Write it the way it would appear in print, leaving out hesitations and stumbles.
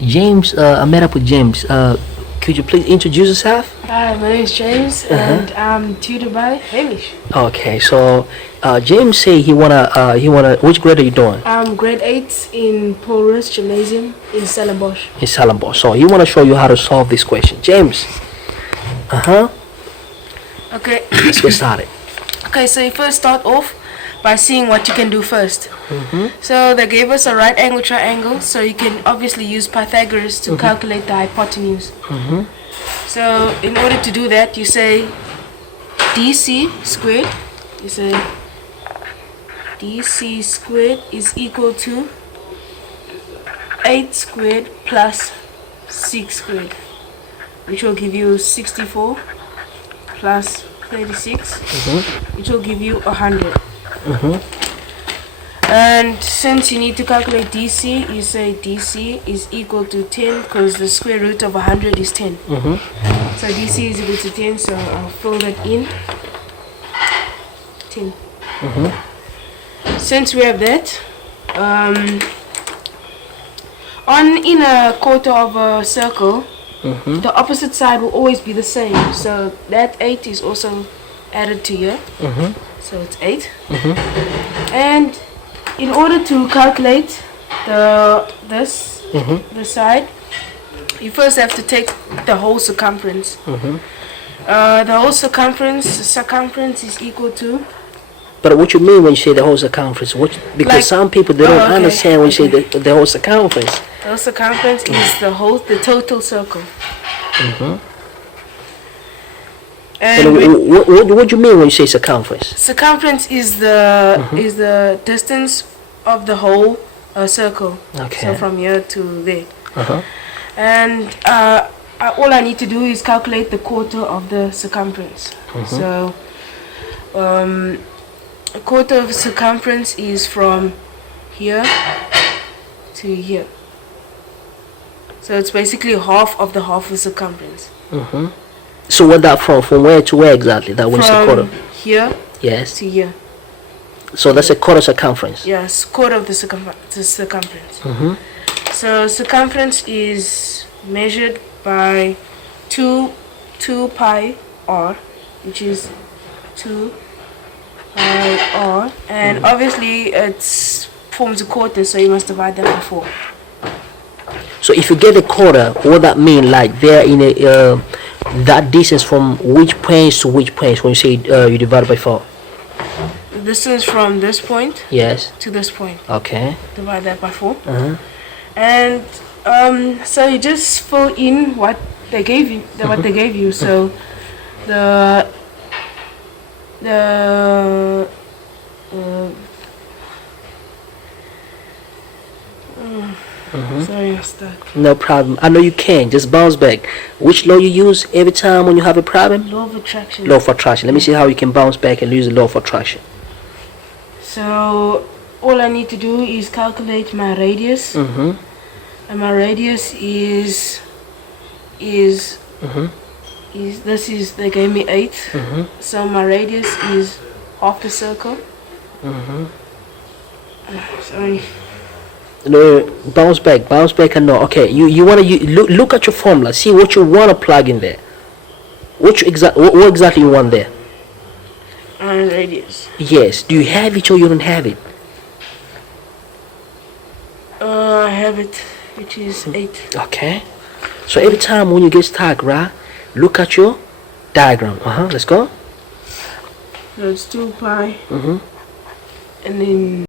James, I met up with James. Could you please introduce yourself? Hi, my name is James, and I'm tutored by Hamish. Okay, so James say he wanna. Which grade are you doing? I'm grade 8 in Pythagoras Gymnasium in Stellenbosch. In Stellenbosch. So he wanna show you how to solve this question. James. Okay. Let's get started. Okay, so you first start off by seeing what you can do first. So they gave us a right angle triangle, so you can obviously use Pythagoras to calculate the hypotenuse. So in order to do that, you say DC squared. You say DC squared is equal to 8 squared plus 6 squared, which will give you 64 plus 36, which will give you 100. And since you need to calculate DC, you say DC is equal to 10 because the square root of 100 is 10. So DC is equal to 10, so I'll fill that in. 10. Since we have that, in a quarter of a circle, the opposite side will always be the same. So that 8 is also added to here. So it's 8. And in order to calculate the side, you first have to take the whole circumference. The whole circumference is equal to. But what you mean when you say the whole circumference? Because Like- some people they don't understand when you say the whole circumference. The whole circumference is the total circle. But And what do you mean when you say circumference? circumference is the distance of the whole circle. Okay. So from here to there. Uh-huh. And all I need to do is calculate the quarter of the circumference. So a quarter of circumference is from here to here. So it's basically half of the circumference. So what that from where to where exactly? That one is a quarter. From here Yes. to here. So that's a quarter circumference. Yes, quarter of the circumference. So circumference is measured by 2 pi r, which is 2 pi r, and obviously it forms a quarter, so you must divide that by 4. So if you get a quarter, what that mean? Like they're in a that distance from which place to which place when you say you divide by 4? The distance from this point Yes. to this point, Okay. divide that by 4. And so you just fill in what they gave you. So the sorry, I'm stuck. No problem. I know you can. Just bounce back. Which law you use every time when you have a problem? Law of attraction. Law of attraction. Let me see how you can bounce back and use the law of attraction. So all I need to do is calculate my radius, and my radius is they gave me 8. So my radius is half the circle. Sorry. No, bounce back and no. Okay, you wanna look at your formula. See what you wanna plug in there. What exactly you want there? Radius. Yes. Do you have it or you don't have it? I have it, which is 8. Okay. So every time when you get stuck, right? Look at your diagram. Let's go. So it's 2 pi. And then